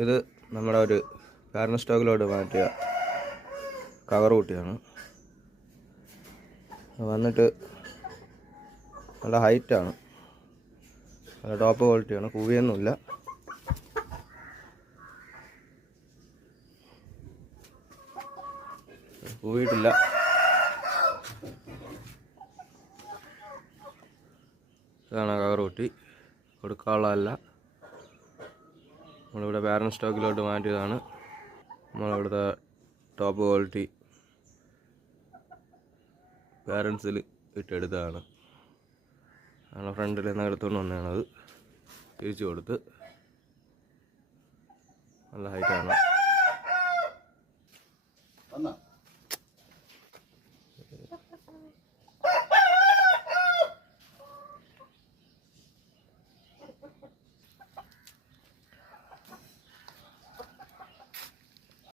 ഇത് നമ്മുടെ ഒരു പാരന്റ് സ്റ്റോക്കിലോട്ട് മാറ്റിയ കവർ കുട്ടിയാണ്. വന്നിട്ട് നല്ല ഹൈറ്റാണ്, നല്ല ടോപ്പ് ക്വാളിറ്റിയാണ്, കൂവിയൊന്നുമില്ല. കൂവിയിട്ടില്ല. ഇതാണ് കവർ കുട്ടി, കൊടുക്കാനുള്ളതല്ല. നമ്മളിവിടെ പാരന്റ് സ്റ്റോക്കിലോട്ട് മാറ്റിയതാണ്. നമ്മളിവിടുത്തെ ടോപ്പ് ക്വാളിറ്റി പാരൻസിൽ ഇട്ടെടുത്തതാണ്. ഞങ്ങളുടെ ഫ്രണ്ടിൽ നിന്ന് എടുത്തുകൊണ്ട് വന്നതാണത്. തിരിച്ചു കൊടുത്ത്. നല്ല ഹൈറ്റാണ്.